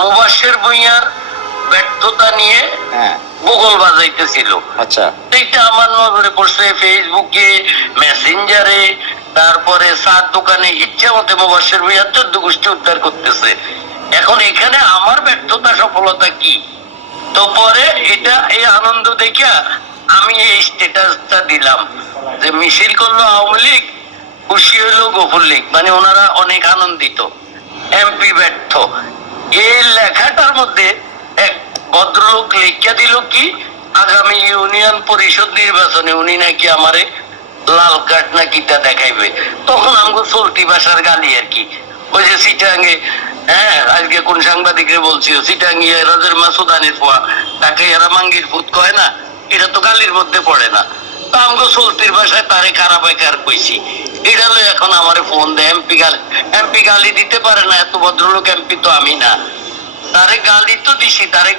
মুবাশশির ভূঁইয়ার ব্যর্থতা নিয়ে গুগল বাজাইতেছিল। আচ্ছা, এইটা আমার নজরে পড়ছে ফেসবুকে, মেসেঞ্জারে, তারপরে চার দোকানে ইচ্ছা মতে মুবাশশির ভূঁইয়ার 14 গোষ্ঠী উদ্ধার করতেছে। এখন এখানে আমার ব্যর্থতা সফলতা কি? তো পরে এটা এই আনন্দ দেখিয়া আমি এই স্ট্যাটাসটা দিলাম যে মিছিল করলো আওয়ামী লীগ, খুশি হইলো গফুর লীগ, মানে ওনারা অনেক আনন্দিত, এমপি ব্যর্থ। এই লেখাটার মধ্যে এক ভদ্রলোক লিখিয়া দিল কি, আগামী ইউনিয়ন পরিষদ নির্বাচনে উনি নাকি আমারে লাল কার্ড না কিটা দেখাইবে। তখন আমগো চলতি ভাষার গালি আর কি। ওই যে চিটাঙ্গে, আজকে কোন সাংবাদিকরে বলছি, চিটাঙ্গি রাজের মাসুদ আনিস হওয়া, তাকে এরা মাঙ্গির ভূত কয় না, এটা তো গালির মধ্যে পড়ে না। তা আমগো চলতির ভাষায় তারে খারাপ একার কইছি। এটা হলো এখন আমারে ফোন দেয়, এমপি গালি দিতে পারে না, এত ভদ্রলোক এমপি তো আমি না। তারে গালি তো দিছি, তারে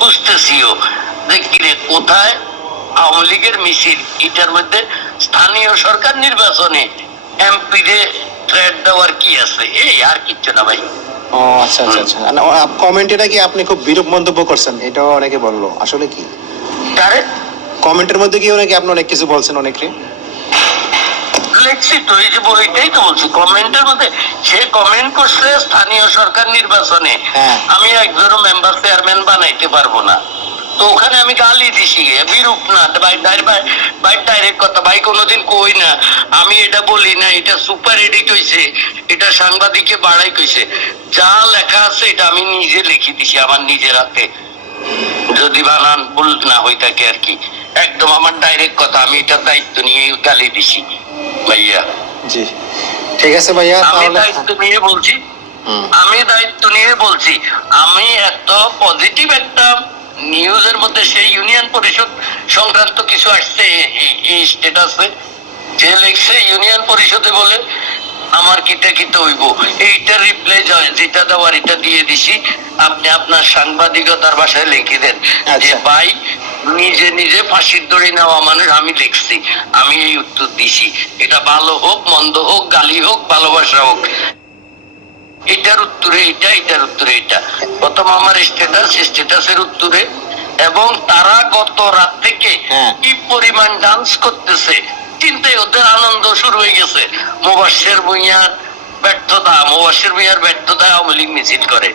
বুঝতেছিও যে কিরে কোথায় আওয়ামী লীগের মিছিল, এটার মধ্যে স্থানীয় সরকার নির্বাচনে এমপি রে থ্রেট দেওয়ার কি আছে? এই আর কিচ্ছু না ভাই। ও আচ্ছা আচ্ছা আচ্ছা। কমেন্টে নাকি আপনি খুব বিরূপ মন্তব্য করছেন, এটাও অনেকে বললো, আসলে কি? তারে কমেন্টের মধ্যে কি নাকি আপনি অনেক কিছু বলছেন অনেকে? লিখছি তো, এই যে বইটাই তো বলছি, কমেন্টের মধ্যে সে কমেন্ট করছে স্থানীয় সরকার নির্বাচনে আমি একজনও মেম্বার চেয়ারম্যান বানাইতে পারবো না। তো ওখানে আমি গালি দিছি, বিরূপ না ভাই, ভাই ডাইরেক্ট কথা ভাই, কোনোদিন কই না আমি এটা বলি না, এটা সুপার এডিট হইছে, এটা সাংবাদিকে বাড়াই কইছে। যা লেখা আছে এটা আমি নিজে লিখে দিছি আমার নিজের হাতে, যদি বানান ভুল না হই থাকে আর কি। একদম আমার ডাইরেক্ট কথা, আমি এটা দায়িত্ব নিয়ে গালি দিছি ভাইয়া। জি ঠিক আছে ভাইয়া, আমি দায়িত্ব নিয়ে বলছি, আমি দায়িত্ব নিয়ে বলছি। আমি এত পজিটিভ একটা নিউজের মধ্যে সেই ইউনিয়ন পরিষদ সংক্রান্ত কিছু আসছে এই স্ট্যাটাসে, যে লিখছে ইউনিয়ন পরিষদে বলে আমার কিটা কিটা হইব, এইটার রিপ্লাই যেটা দেওয়ার এটা দিয়ে দিছি। আপনি আপনার সাংবাদিকতার ভাষায় লিখে দেন যে ভাই নিজে নিজে ফাঁসির দড়ি নেওয়া মানুষ আমি লিখছি, আমি এই উত্তর দিছি। এটা ভালো হোক মন্দ হোক, গালি হোক ভালোবাসা হোক, এটার উত্তরে এটা, এটার উত্তরে এটা। প্রথম আমার স্ট্যাটাসের উত্তরে, এবং তারা গত রাত থেকে কি পরিমাণ ডান্স করতেছে চিন্তায় ওদের আনন্দ শুরু হয়ে গেছে। মুবাশশির ভূঁইয়ার ব্যর্থতায় আওয়ামী লীগ মিছিল করে।